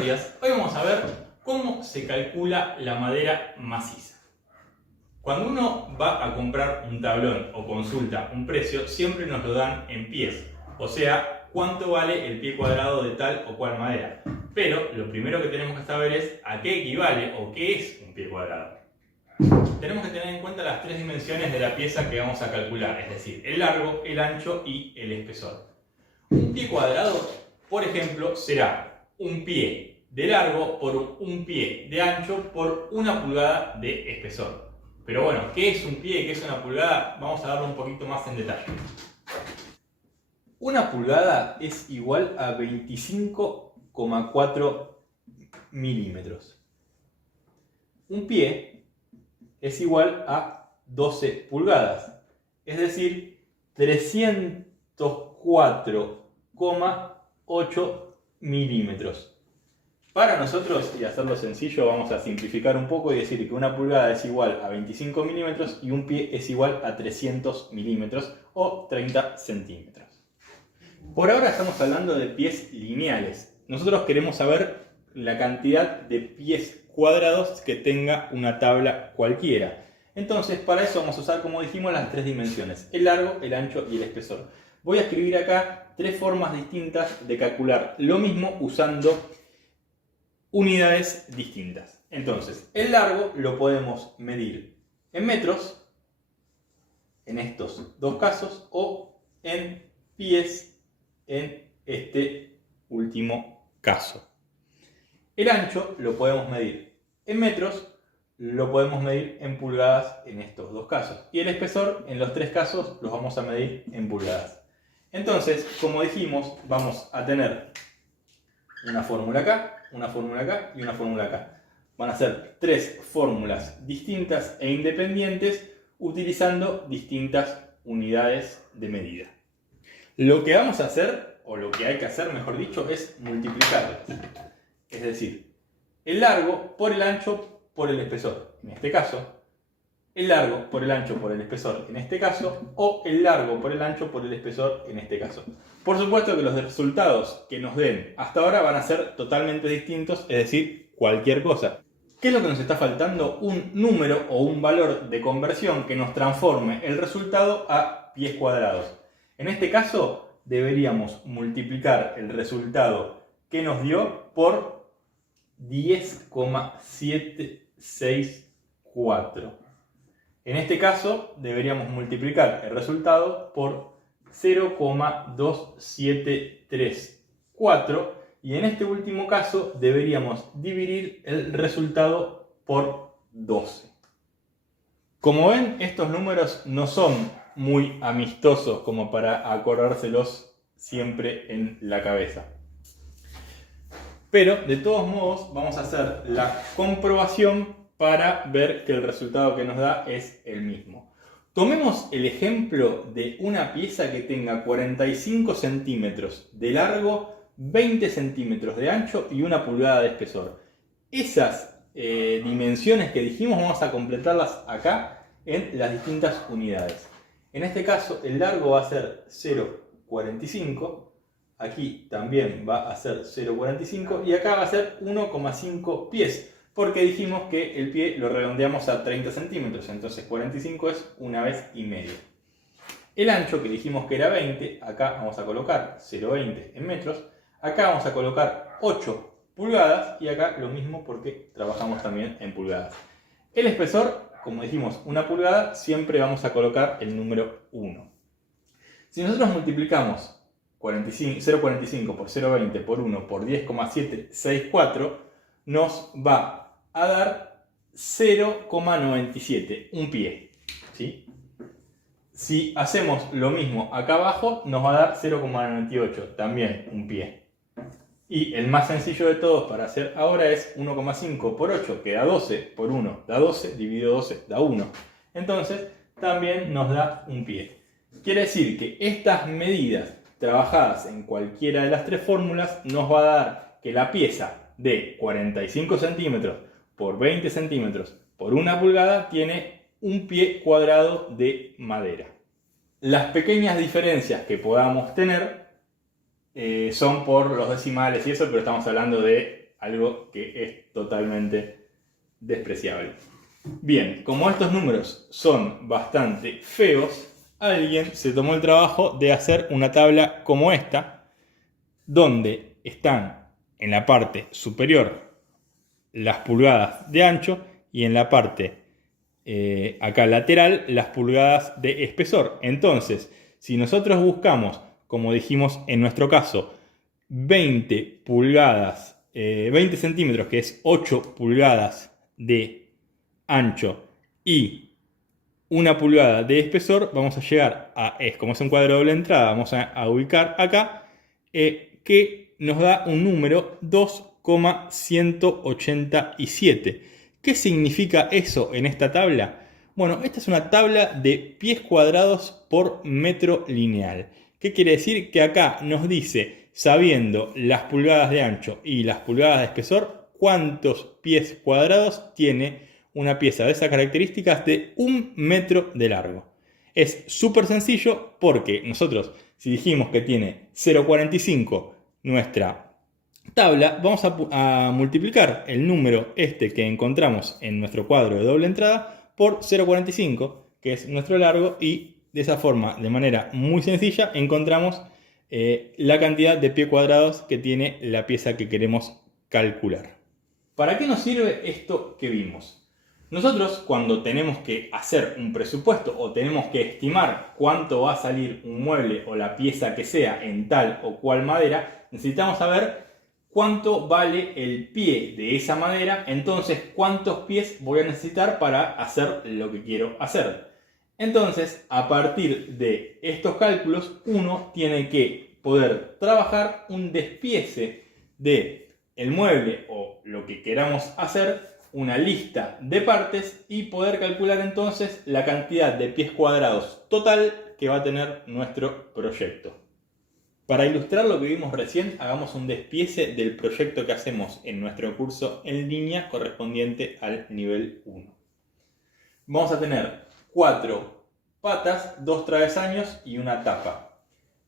Buenos días, hoy vamos a ver cómo se calcula la madera maciza. Cuando uno va a comprar un tablón o consulta un precio, siempre nos lo dan en pies, o sea, cuánto vale el pie cuadrado de tal o cual madera. Pero lo primero que tenemos que saber es a qué equivale o qué es un pie cuadrado. Tenemos que tener en cuenta las tres dimensiones de la pieza que vamos a calcular, es decir, el largo, el ancho y el espesor. Un pie cuadrado, por ejemplo, será un pie de largo por un pie de ancho por 1 pulgada de espesor. Pero bueno, ¿qué es un pie y qué es 1 pulgada? Vamos a darlo un poquito más en detalle. 1 pulgada es igual a 25,4 milímetros. Un pie es igual a 12 pulgadas, es decir, 304,8 milímetros. Para nosotros, y hacerlo sencillo, vamos a simplificar un poco y decir que 1 pulgada es igual a 25 milímetros y un pie es igual a 300 milímetros o 30 centímetros. Por ahora estamos hablando de pies lineales. Nosotros queremos saber la cantidad de pies cuadrados que tenga una tabla cualquiera. Entonces, para eso vamos a usar, como dijimos, las tres dimensiones: el largo, el ancho y el espesor. Voy a escribir acá tres formas distintas de calcular lo mismo usando unidades distintas. Entonces, el largo lo podemos medir en metros, en estos dos casos, o en pies, en este último caso. El ancho lo podemos medir en metros, lo podemos medir en pulgadas en estos dos casos. Y el espesor, en los tres casos, los vamos a medir en pulgadas. Entonces, como dijimos, vamos a tener una fórmula acá, una fórmula acá y una fórmula acá. Van a ser tres fórmulas distintas e independientes utilizando distintas unidades de medida. Lo que vamos a hacer, o lo que hay que hacer, mejor dicho, es multiplicarlas. Es decir, el largo por el ancho por el espesor, en este caso, el largo por el ancho por el espesor, en este caso, o el largo por el ancho por el espesor, en este caso. Por supuesto que los resultados que nos den hasta ahora van a ser totalmente distintos, es decir, cualquier cosa. ¿Qué es lo que nos está faltando? Un número o un valor de conversión que nos transforme el resultado a pies cuadrados. En este caso, deberíamos multiplicar el resultado que nos dio por 10,764. En este caso, deberíamos multiplicar el resultado por 0,2734 y en este último caso deberíamos dividir el resultado por 12. Como ven, estos números no son muy amistosos como para acordárselos siempre en la cabeza. Pero de todos modos vamos a hacer la comprobación para ver que el resultado que nos da es el mismo. Tomemos el ejemplo de una pieza que tenga 45 centímetros de largo, 20 centímetros de ancho y 1 pulgada de espesor. Esas dimensiones que dijimos vamos a completarlas acá en las distintas unidades. En este caso el largo va a ser 0,45, aquí también va a ser 0,45 y acá va a ser 1,5 pies. Porque dijimos que el pie lo redondeamos a 30 centímetros, entonces 45 es 1 vez y medio. El ancho que dijimos que era 20, acá vamos a colocar 0,20 en metros, acá vamos a colocar 8 pulgadas y acá lo mismo porque trabajamos también en pulgadas. El espesor, como dijimos 1 pulgada, siempre vamos a colocar el número 1. Si nosotros multiplicamos 0,45 por 0,20 por 1 por 10,764, nos va a dar 0,97, un pie, ¿sí? Si hacemos lo mismo acá abajo, nos va a dar 0,98, también un pie. Y el más sencillo de todos para hacer ahora es 1,5 por 8, que da 12, por 1 da 12, dividido 12 da 1. Entonces, también nos da un pie. Quiere decir que estas medidas trabajadas en cualquiera de las tres fórmulas nos va a dar que la pieza de 45 centímetros por 20 centímetros por 1 pulgada tiene un pie cuadrado de madera. Las pequeñas diferencias que podamos tener son por los decimales y eso, pero estamos hablando de algo que es totalmente despreciable. Bien, como estos números son bastante feos, alguien se tomó el trabajo de hacer una tabla como esta, donde están en la parte superior las pulgadas de ancho y en la parte acá lateral las pulgadas de espesor. Entonces, si nosotros buscamos, como dijimos en nuestro caso, 20 pulgadas, 20 centímetros, que es 8 pulgadas de ancho y 1 pulgada de espesor, vamos a llegar a, como es un cuadro de doble entrada, vamos a ubicar acá, que nos da un número 2,187. ¿Qué significa eso en esta tabla? Bueno, esta es una tabla de pies cuadrados por metro lineal. ¿Qué quiere decir? Que acá nos dice, sabiendo las pulgadas de ancho y las pulgadas de espesor, cuántos pies cuadrados tiene una pieza de esas características de 1 metro de largo. Es súper sencillo porque nosotros, si dijimos que tiene 0,45 nuestra tabla, vamos a multiplicar el número este que encontramos en nuestro cuadro de doble entrada por 0,45, que es nuestro largo, y de esa forma, de manera muy sencilla, encontramos la cantidad de pies cuadrados que tiene la pieza que queremos calcular. ¿Para qué nos sirve esto que vimos? Nosotros, cuando tenemos que hacer un presupuesto o tenemos que estimar cuánto va a salir un mueble o la pieza que sea en tal o cual madera, necesitamos saber cuánto vale el pie de esa madera, entonces cuántos pies voy a necesitar para hacer lo que quiero hacer. Entonces, a partir de estos cálculos, uno tiene que poder trabajar un despiece de el mueble o lo que queramos hacer, una lista de partes y poder calcular entonces la cantidad de pies cuadrados total que va a tener nuestro proyecto. Para ilustrar lo que vimos recién, hagamos un despiece del proyecto que hacemos en nuestro curso en línea correspondiente al nivel 1. Vamos a tener 4 patas, 2 travesaños y una tapa.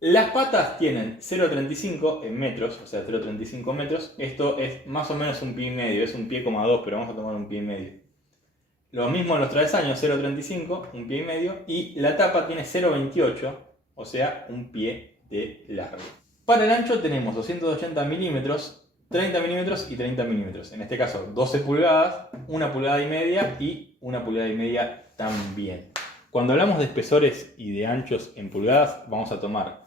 Las patas tienen 0,35 en metros, o sea 0,35 metros. Esto es más o menos un pie y medio, es un pie, 2, pero vamos a tomar un pie y medio. Lo mismo en los travesaños, 0,35, un pie y medio. Y la tapa tiene 0,28, o sea un pie de largo. Para el ancho tenemos 280 milímetros, 30 milímetros y 30 milímetros. En este caso 12 pulgadas, 1 pulgada y media y 1 pulgada y media también. Cuando hablamos de espesores y de anchos en pulgadas, vamos a tomar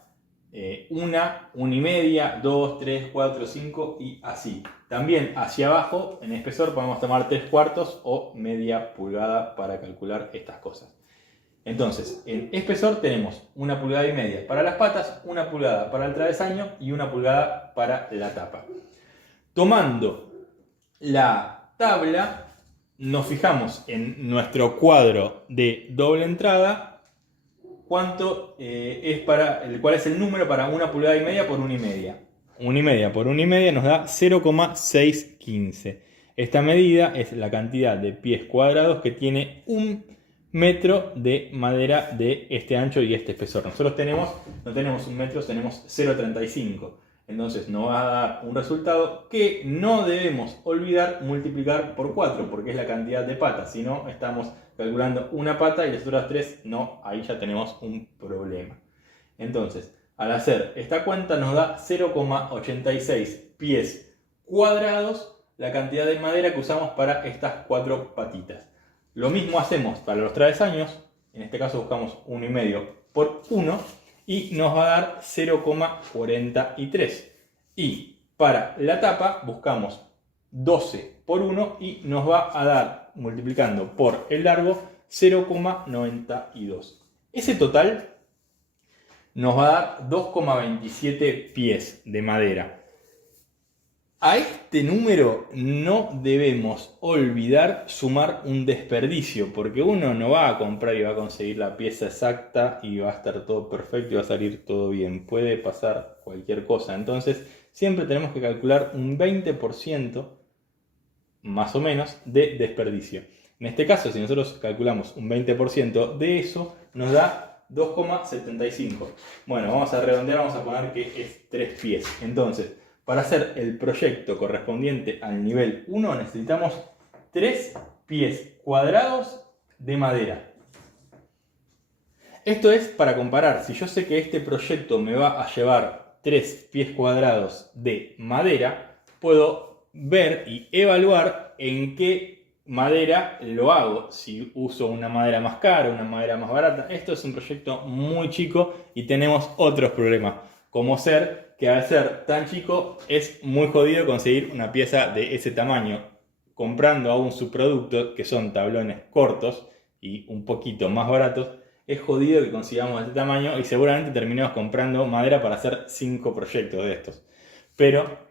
1 y media, 2, 3, 4, 5 y así. También hacia abajo, en espesor, podemos tomar 3/4 o media pulgada para calcular estas cosas. Entonces, en espesor tenemos 1 pulgada y media para las patas, 1 pulgada para el travesaño y 1 pulgada para la tapa. Tomando la tabla, nos fijamos en nuestro cuadro de doble entrada, cuál es el número para 1 pulgada y media por 1 y media. 1 y media por 1 y media nos da 0,615. Esta medida es la cantidad de pies cuadrados que tiene 1 metro de madera de este ancho y este espesor. Nosotros no tenemos 1 metro, tenemos 0,35. Entonces nos va a dar un resultado que no debemos olvidar multiplicar por 4, porque es la cantidad de patas. Si no, estamos calculando una pata y las otras 3 no, ahí ya tenemos un problema. Entonces, al hacer esta cuenta nos da 0,86 pies cuadrados la cantidad de madera que usamos para estas 4 patitas. Lo mismo hacemos para los travesaños, en este caso buscamos 1 y medio por 1 y nos va a dar 0,43. Y para la tapa buscamos 12 por 1 y nos va a dar, multiplicando por el largo, 0,92. Ese total nos va a dar 2,27 pies de madera. A este número no debemos olvidar sumar un desperdicio, porque uno no va a comprar y va a conseguir la pieza exacta y va a estar todo perfecto y va a salir todo bien. Puede pasar cualquier cosa. Entonces siempre tenemos que calcular un 20% más o menos de desperdicio. En este caso, si nosotros calculamos un 20% de eso, nos da 2,75. Bueno, vamos a redondear, vamos a poner que es 3 pies. Entonces, Para hacer el proyecto correspondiente al nivel 1 necesitamos 3 pies cuadrados de madera. Esto es para comparar. Si yo sé que este proyecto me va a llevar 3 pies cuadrados de madera, puedo ver y evaluar en qué madera lo hago. Si uso una madera más cara, una madera más barata. Esto es un proyecto muy chico y tenemos otros problemas, como ser que al ser tan chico es muy jodido conseguir una pieza de ese tamaño. Comprando aún subproductos, que son tablones cortos y un poquito más baratos, es jodido que consigamos este tamaño y seguramente terminemos comprando madera para hacer 5 proyectos de estos. Pero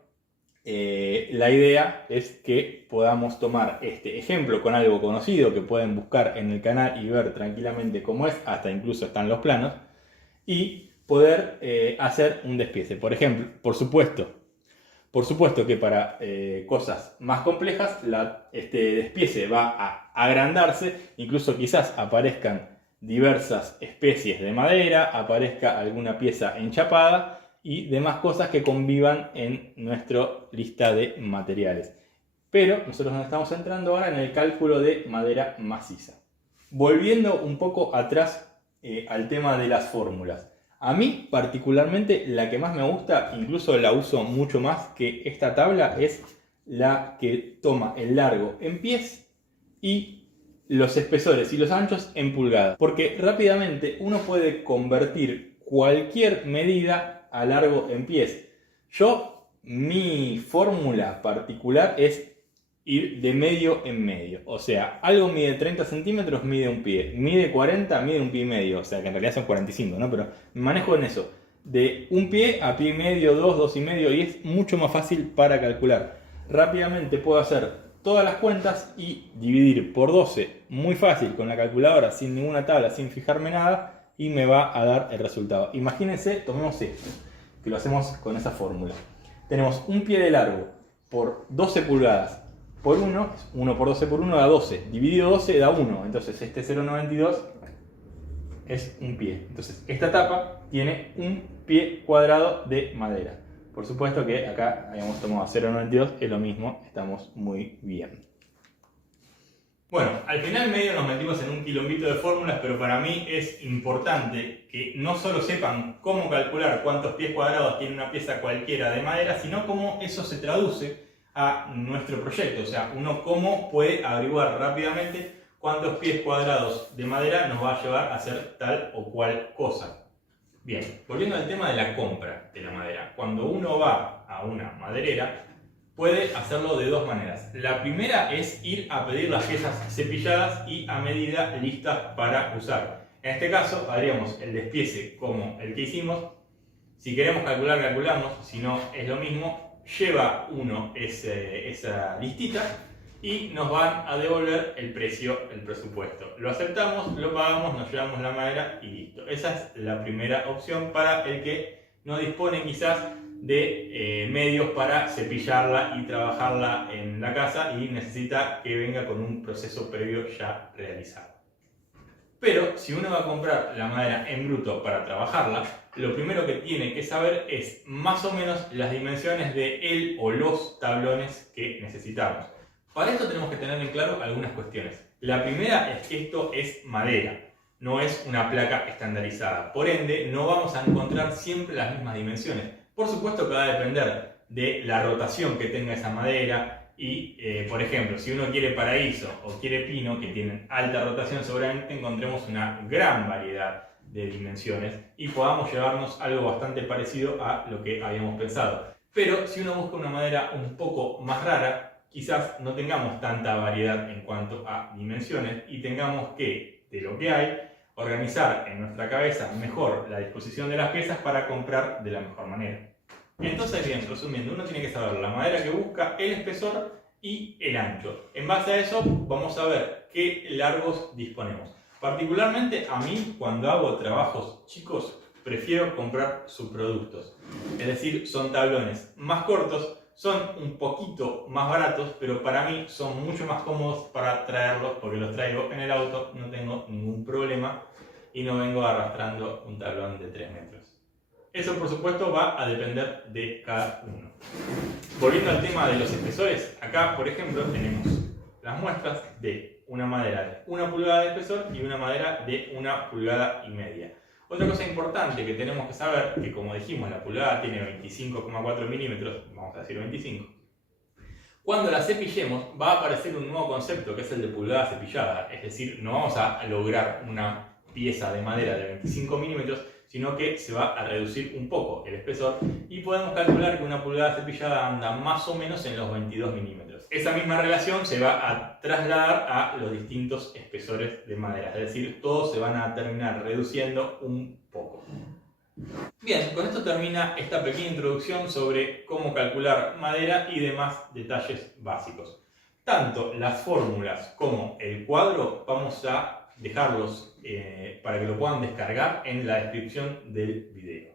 la idea es que podamos tomar este ejemplo con algo conocido que pueden buscar en el canal y ver tranquilamente cómo es, hasta incluso están los planos, y poder hacer un despiece. Por ejemplo, por supuesto que para cosas más complejas este despiece va a agrandarse, incluso quizás aparezcan diversas especies de madera, aparezca alguna pieza enchapada y demás cosas que convivan en nuestra lista de materiales. Pero nosotros nos estamos centrando ahora en el cálculo de madera maciza. Volviendo un poco atrás al tema de las fórmulas. A mí particularmente la que más me gusta, incluso la uso mucho más que esta tabla, es la que toma el largo en pies y los espesores y los anchos en pulgadas. Porque rápidamente uno puede convertir cualquier medida a largo en pies. Mi fórmula particular es ir de medio en medio. O sea, algo mide 30 centímetros, mide un pie. Mide 40, mide un pie y medio. O sea, que en realidad son 45, ¿no? Pero me manejo en eso. De un pie a pie y medio, 2 y medio. Y es mucho más fácil para calcular. Rápidamente puedo hacer todas las cuentas y dividir por 12. Muy fácil con la calculadora, sin ninguna tabla, sin fijarme nada. Y me va a dar el resultado. Imagínense, tomemos esto, que lo hacemos con esa fórmula. Tenemos un pie de largo por 12 pulgadas. Por 1, 1 por 12 por 1 da 12, dividido 12 da 1, entonces este 0,92 es un pie. Entonces esta tapa tiene un pie cuadrado de madera. Por supuesto que acá habíamos tomado 0,92, es lo mismo, estamos muy bien. Bueno, al final medio nos metimos en un quilombito de fórmulas, pero para mí es importante que no solo sepan cómo calcular cuántos pies cuadrados tiene una pieza cualquiera de madera, sino cómo eso se traduce a nuestro proyecto. O sea, uno cómo puede averiguar rápidamente cuántos pies cuadrados de madera nos va a llevar a hacer tal o cual cosa. Bien, volviendo al tema de la compra de la madera. Cuando uno va a una maderera, puede hacerlo de dos maneras. La primera es ir a pedir las piezas cepilladas y a medida listas para usar. En este caso haríamos el despiece como el que hicimos. Si queremos calcular, calculamos. Si no, es lo mismo. Lleva uno esa listita y nos van a devolver el precio, el presupuesto. Lo aceptamos, lo pagamos, nos llevamos la madera y listo. Esa es la primera opción para el que no dispone quizás de medios para cepillarla y trabajarla en la casa y necesita que venga con un proceso previo ya realizado. Pero si uno va a comprar la madera en bruto para trabajarla, lo primero que tiene que saber es más o menos las dimensiones de el o los tablones que necesitamos. Para esto tenemos que tener en claro algunas cuestiones. La primera es que esto es madera, no es una placa estandarizada. Por ende, no vamos a encontrar siempre las mismas dimensiones. Por supuesto que va a depender de la rotación que tenga esa madera. Y, por ejemplo, si uno quiere paraíso o quiere pino, que tienen alta rotación, seguramente encontremos una gran variedad de dimensiones y podamos llevarnos algo bastante parecido a lo que habíamos pensado. Pero si uno busca una madera un poco más rara, quizás no tengamos tanta variedad en cuanto a dimensiones y tengamos que, de lo que hay, organizar en nuestra cabeza mejor la disposición de las piezas para comprar de la mejor manera. Entonces, bien, resumiendo, uno tiene que saber la madera que busca, el espesor y el ancho. En base a eso vamos a ver qué largos disponemos. Particularmente a mí, cuando hago trabajos chicos, prefiero comprar subproductos. Es decir, son tablones más cortos, son un poquito más baratos, pero para mí son mucho más cómodos para traerlos porque los traigo en el auto, no tengo ningún problema y no vengo arrastrando un tablón de 3 metros. Eso por supuesto va a depender de cada uno. Volviendo al tema de los espesores, acá por ejemplo tenemos las muestras de una madera de 1 pulgada de espesor y una madera de 1,5 pulgadas. Otra cosa importante que tenemos que saber, que como dijimos la pulgada tiene 25,4 milímetros, vamos a decir 25. Cuando la cepillemos va a aparecer un nuevo concepto que es el de pulgada cepillada, es decir, no vamos a lograr una pieza de madera de 25 milímetros, sino que se va a reducir un poco el espesor y podemos calcular que una pulgada cepillada anda más o menos en los 22 milímetros. Esa misma relación se va a trasladar a los distintos espesores de madera, es decir, todos se van a terminar reduciendo un poco. Bien, con esto termina esta pequeña introducción sobre cómo calcular madera y demás detalles básicos. Tanto las fórmulas como el cuadro vamos a dejarlos para que lo puedan descargar en la descripción del video.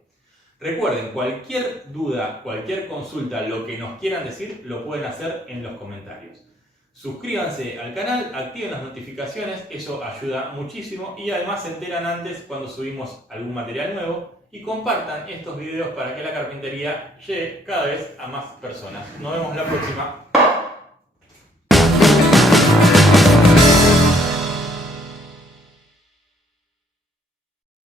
Recuerden, cualquier duda, cualquier consulta, lo que nos quieran decir, lo pueden hacer en los comentarios. Suscríbanse al canal, activen las notificaciones, eso ayuda muchísimo y además se enteran antes cuando subimos algún material nuevo y compartan estos videos para que la carpintería llegue cada vez a más personas. Nos vemos la próxima.